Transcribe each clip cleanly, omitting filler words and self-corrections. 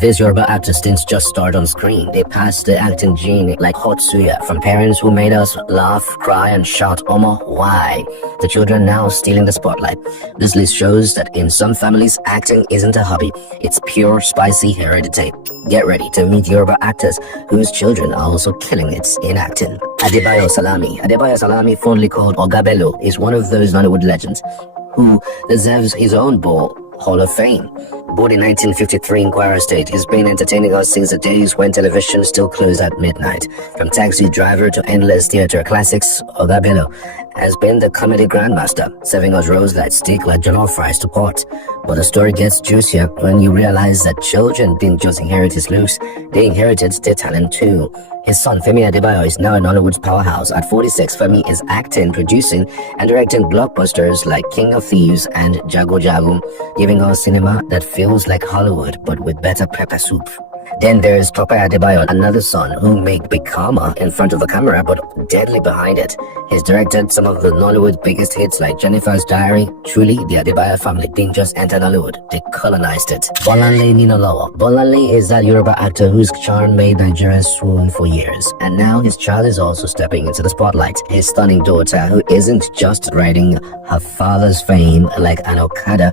These Yoruba actors didn't just start on screen. They passed the acting gene like hot suya from parents who made us laugh, cry, and shout, "Omo, why?" The children now stealing the spotlight. This list shows that in some families, acting isn't a hobby. It's pure, spicy heredity. Get ready to meet Yoruba actors whose children are also killing it in acting. Adebayo Salami. Adebayo Salami, fondly called Oga Bello, is one of those Nollywood legends who deserves his own Hall of Fame. Born in 1953 in Kwara State, he's been entertaining us since the days when television still closed at midnight. From Taxi Driver to endless theater classics, Oga Bello has been the comedy grandmaster, serving us roles that stick like jollof rice to pot. But the story gets juicier when you realize that children didn't just inherit his looks, they inherited their talent too. His son Femi Adebayo is now in Hollywood's powerhouse. At 46, Femi is acting, producing, and directing blockbusters like King of Thieves and Jago Jago, giving us cinema that feels like Hollywood but with better pepper soup. Then there's Tope Adebayo, another son who make big karma in front of the camera but deadly behind it. He's directed some of the Nollywood's biggest hits like Jennifer's Diary. Truly, the Adebayo family didn't just enter Nollywood, they colonized it. Bolanle Ninalowo. Bolanle is that Yoruba actor whose charm made Nigeria swoon for years. And now his child is also stepping into the spotlight. His stunning daughter, who isn't just riding her father's fame like an Okada,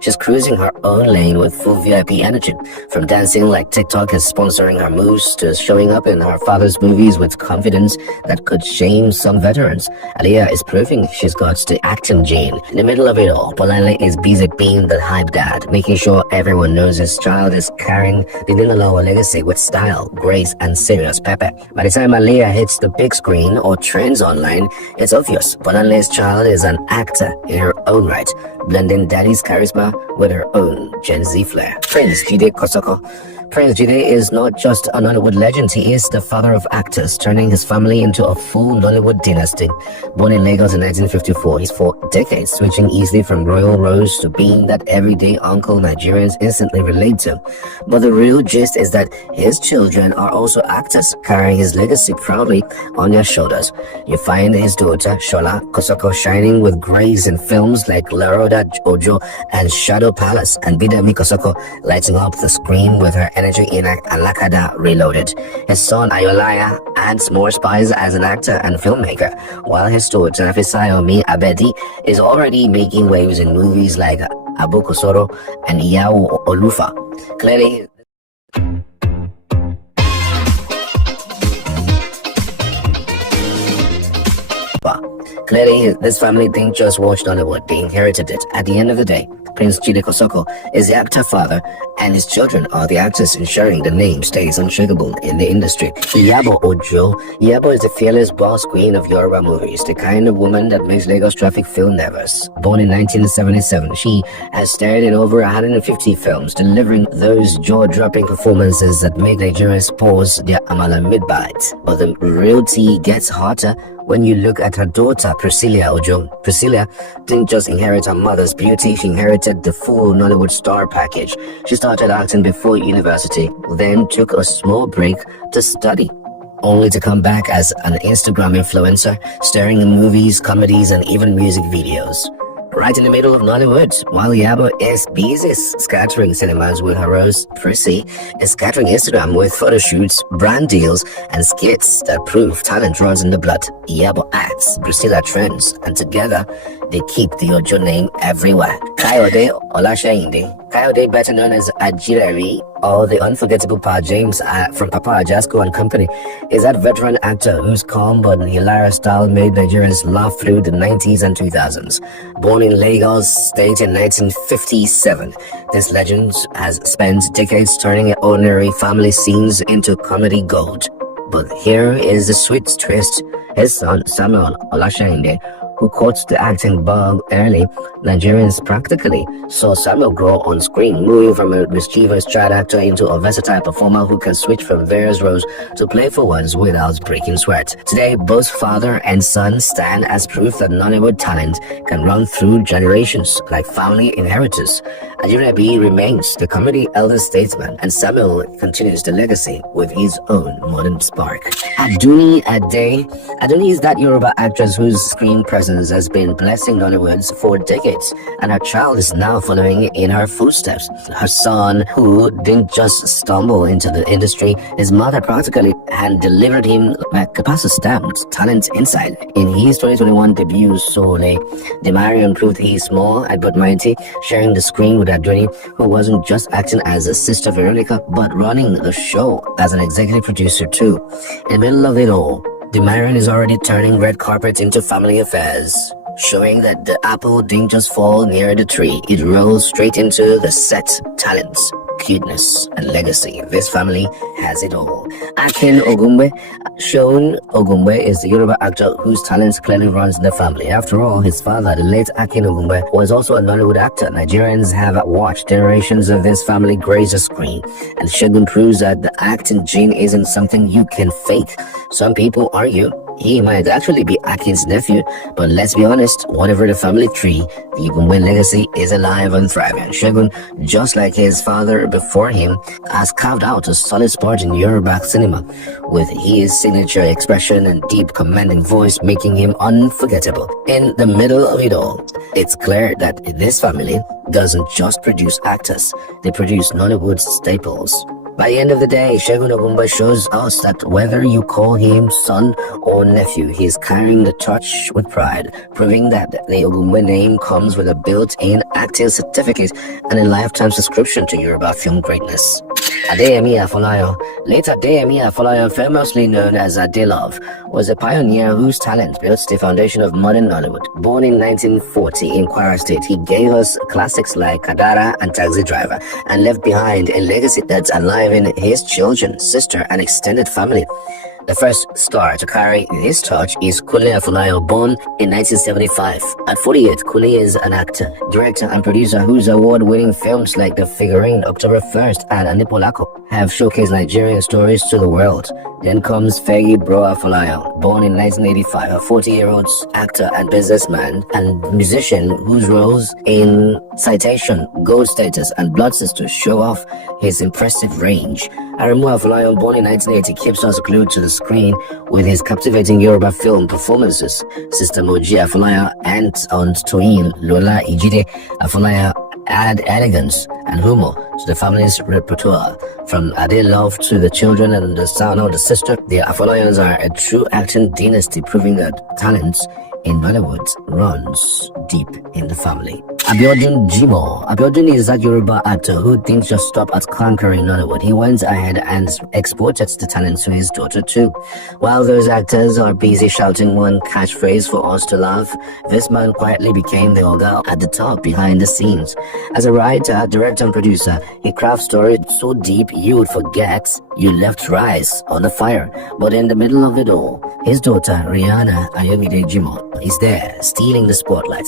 she's cruising her own lane with full VIP energy. From dancing like TikTok is sponsoring her moves to showing up in her father's movies with confidence that could shame some veterans. Aliyah is proving she's got the acting gene. In the middle of it all, Bolanle is busy being the hype dad, making sure everyone knows his child is carrying the Ninalowo legacy with style, grace, and serious pepper. By the time Aliyah hits the big screen or trends online, it's obvious Bolanle's child is an actor in her own right, blending daddy's charisma with her own Gen Z flair. Prince Jide Kosoko. Prince Jide is not just a Nollywood legend, he is the father of actors, turning his family into a full Nollywood dynasty. Born in Lagos in 1954, he's for decades switching easily from royal roles to being that everyday uncle Nigerians instantly relate to. But the real gist is that his children are also actors, carrying his legacy proudly on their shoulders. You find his daughter, Shola Kosoko, shining with grace in films like Laroda Ojo and Shadow Palace, and Bidemi Kosoko lighting up the screen with her energy in Alakada Reloaded. His son Ayolaya adds more spice as an actor and filmmaker, while his daughter Fisayomi Abedi is already making waves in movies like Abokosoro and Iyao Olufa. Clearly, this family didn't just watch Nollywood, they inherited it. At the end of the day, Prince Jide Kosoko is the actor father, and his children are the actors ensuring the name stays unshakable in the industry. Iyabo Ojo. Iyabo is the fearless boss queen of Yoruba movies, the kind of woman that makes Lagos traffic feel nervous. Born in 1977, she has starred in over 150 films, delivering those jaw-dropping performances that make Nigerians pause their amala mid-bite. But the real tea gets hotter when you look at her daughter, Priscilla Ojo. Priscilla didn't just inherit her mother's beauty, she inherited the full Nollywood star package. She started acting before university, then took a small break to study, only to come back as an Instagram influencer, starring in movies, comedies, and even music videos. Right in the middle of Nollywood, while Yabo is busy scattering cinemas with her rose, Prissy is scattering Instagram with photo shoots, brand deals, and skits that prove talent runs in the blood. Yabo acts, Priscilla trends, and together they keep the Ojo name everywhere. Kayode Olaseyinde. Kayode, better known as Ajireri, or the unforgettable Pa James from Papa Ajasco and Company, is that veteran actor whose calm but hilarious style made Nigerians laugh through the 90s and 2000s. Born in Lagos State in 1957, this legend has spent decades turning ordinary family scenes into comedy gold. But here is the sweet twist. His son, Samuel Olaseyinde, who caught the acting bug early, Nigerians practically saw Samuel grow on screen, moving from a mischievous child actor into a versatile performer who can switch from various roles to playful ones without breaking sweat. Today, both father and son stand as proof that Nollywood talent can run through generations like family inheritance. Ajirabi remains the comedy elder statesman, and Samuel continues the legacy with his own modern spark. Aduni Ade. Aduni is that Yoruba actress whose screen presence presence has been blessing Nollywood for decades, and her child is now following in her footsteps. Her son, who didn't just stumble into the industry, his mother practically had delivered him like a pasta stamped talent inside. In his 2021 debut, Sole, Demarion proved he's small but mighty, sharing the screen with Adoni, who wasn't just acting as a sister Veronica, but running the show as an executive producer too. In the middle of it all, Demarion is already turning red carpet into family affairs, showing that the apple didn't just fall near the tree, it rolls straight into the set. Talents, cuteness, and legacy. This family has it all. Akin Ogumbe. Seun Ogumbe is the Yoruba actor whose talents clearly runs in the family. After all, his father, the late Akin Ogumbe, was also a Nollywood actor. Nigerians have watched generations of this family graze the screen, and Segun proves that the acting gene isn't something you can fake. Some people argue he might actually be Akin's nephew, but let's be honest, whatever the family tree, the Ogumbe legacy is alive and thriving. Segun, just like his father before him, has carved out a solid spot in Yoruba cinema, with his signature expression and deep commanding voice making him unforgettable. In the middle of it all, it's clear that this family doesn't just produce actors, they produce Nollywood staples. By the end of the day, Segun Ogumbe shows us that whether you call him son or nephew, he is carrying the torch with pride, proving that the Ogumbe name comes with a built-in acting certificate and a lifetime subscription to Yoruba film greatness. Adeyemi Afolayan, later Adeyemi Afolayan, famously known as Adelove, was a pioneer whose talent built the foundation of modern Nollywood. Born in 1940 in Kwara State, he gave us classics like Kadara and Taxi Driver, and left behind a legacy that's alive in his children, sister, and extended family. The first star to carry this torch is Kunle Afolayan, born in 1975. At 48, Kunle is an actor, director, and producer whose award-winning films like The Figurine, October 1st, and Anipolako have showcased Nigerian stories to the world. Then comes Fegi Bro Afolayan, born in 1985, a 40-year-old actor and businessman and musician whose roles in Citation, Gold Status, and Blood Sisters show off his impressive range. Aremu Afolayan, born in 1980, keeps us glued to the screen with his captivating Yoruba film performances. Sister Moji Afolayan and Aunt Toyin Lola Ijide Afolayan add elegance and humor to the family's repertoire. From Adelove to the children and the son of the sister, the Afolayans are a true acting dynasty, proving that talents in Bollywood runs deep in the family. Abiodun Jimo. Abiodun is a Yoruba actor who didn't just stop at conquering Nollywood. He went ahead and exported the talent to his daughter too. While those actors are busy shouting one catchphrase for us to laugh, this man quietly became the oga at the top behind the scenes. As a writer, director, and producer, he crafts stories so deep you would forget you left rice on the fire. But in the middle of it all, his daughter, Rihanna Ayomide Jimo, is there, stealing the spotlight.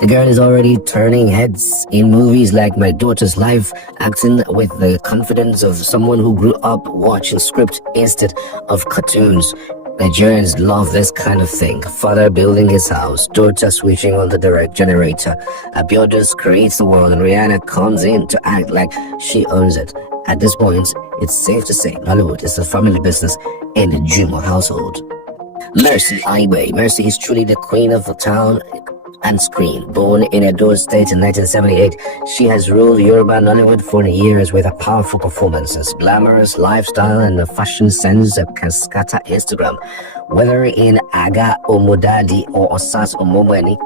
The girl is already turning heads in movies like My Daughter's Life, acting with the confidence of someone who grew up watching script instead of cartoons. Nigerians love this kind of thing. Father building his house, daughter switching on the direct generator. Abiodun creates the world and Rihanna comes in to act like she owns it. At this point, it's safe to say Nollywood is a family business in the Jimo household. Mercy Aibe. Mercy is truly the queen of the town and screen. Born in Edo State in 1978, she has ruled Yoruba Nollywood for years with her powerful performances, glamorous lifestyle, and a fashion sense that can scatter Instagram. Whether in Aga Omodadi or Osas Omobeni,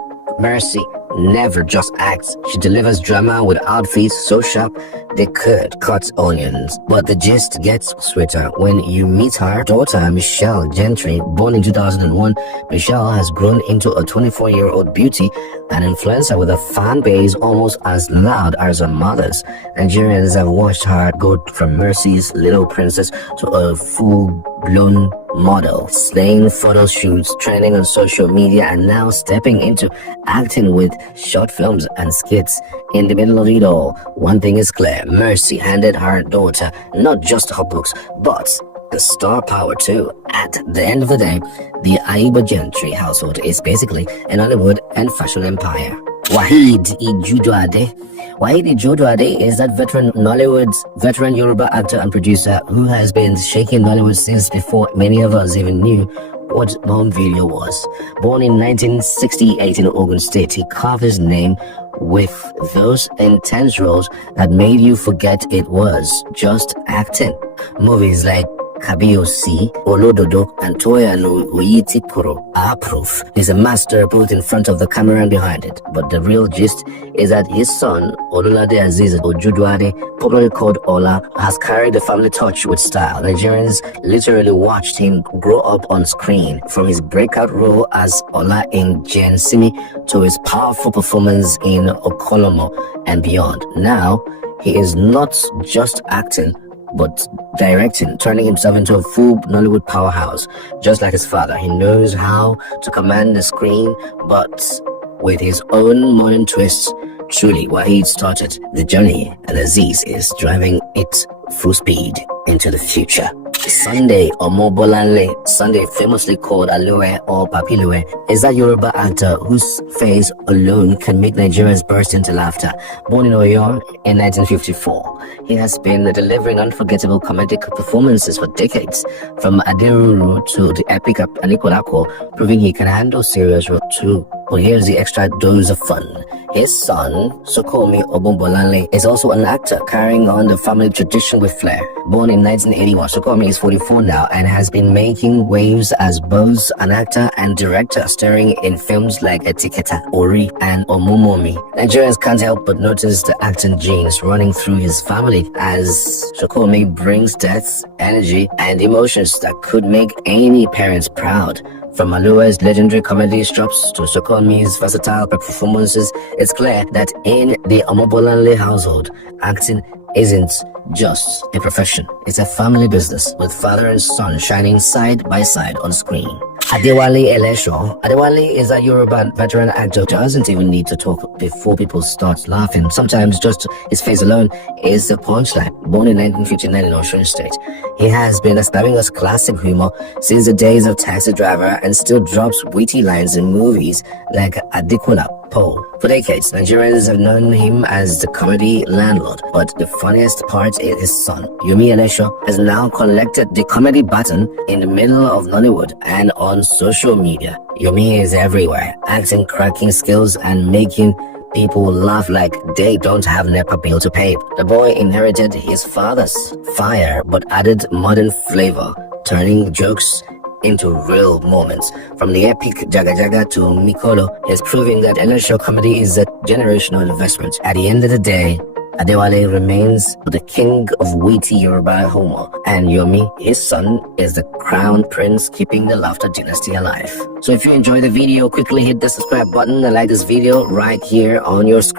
Mercy never just acts. She delivers drama with outfits so sharp they could cut onions. But the gist gets sweeter when you meet her daughter, Michelle Gentry. Born in 2001, Michelle has grown into a 24-year-old beauty, an influencer with a fan base almost as loud as her mother's. Nigerians have watched her go from Mercy's little princess to a full-blown model, slaying photo shoots, trending on social media, and now stepping into acting with short films and skits. In the middle of it all, one thing is clear: Mercy handed her daughter not just her books, but the star power too. At the end of the day, the Aiba Gentry household is basically an Hollywood and fashion empire. Waheed Ijudoade. Waheed Ijudoade is that veteran Yoruba actor and producer who has been shaking Nollywood since before many of us even knew what home video was. Born in 1968 in Ogun State, he carved his name with those intense roles that made you forget it was just acting. Movies like Kabiosi, Olododo, and Toya no Uyiti Puro are proof. He's a master both in front of the camera and behind it. But the real gist is that his son, Olulade Aziz Ojudwade, popularly called Ola, has carried the family torch with style. Nigerians literally watched him grow up on screen, from his breakout role as Ola in Gen Simi to his powerful performance in Okolomo and beyond. Now, he is not just acting, but directing, turning himself into a full Nollywood powerhouse. Just like his father, he knows how to command the screen, but with his own modern twists. Truly, Wahid started the journey, and Aziz is driving it full speed into the future. Sunday Omobolanle, Sunday famously called Aloe or Papiloe, is that Yoruba actor whose face alone can make Nigerians burst into laughter. Born in Oyo in 1954, he has been delivering unforgettable comedic performances for decades, from Aderuru to the epic Anikolako, proving he can handle serious roles too. But here's the extra dose of fun. His son, Sokomi Obumbolanle, is also an actor, carrying on the family tradition with flair. Born in 1981, Sokomi is 44 now and has been making waves as both an actor and director, starring in films like Etiketa, Ori, and Omomomi. Nigerians can't help but notice the acting genes running through his family, as Sokomi brings depth, energy, and emotions that could make any parents proud. From Alua's legendary comedy drops to Sokomi's versatile performances, it's clear that in the Omobolanle household, acting isn't just a profession. It's a family business, with father and son shining side by side on screen. Adewale Elesho. Adewale is a Yoruba veteran actor who doesn't even need to talk before people start laughing. Sometimes just his face alone is the punchline. Born in 1959 in Osun State, he has been stabbing us classic humor since the days of Taxi Driver and still drops witty lines in movies like Adikola Poe. For decades, Nigerians have known him as the comedy landlord, but the funniest part is his son. Yomi Elesho has now collected the comedy baton in the middle of Nollywood and on social media. Yomi is everywhere, acting, cracking skills, and making people laugh like they don't have NEPA bill to pay. The boy inherited his father's fire but added modern flavor, turning jokes into real moments. From the epic Jaga Jaga to Mikolo, is proving that Elesho comedy is a generational investment. At the end of the day, Adewale remains the king of witty Yoruba humor, and Yomi, his son, is the crown prince keeping the laughter dynasty alive. So if you enjoyed the video, quickly hit the subscribe button and like this video right here on your screen.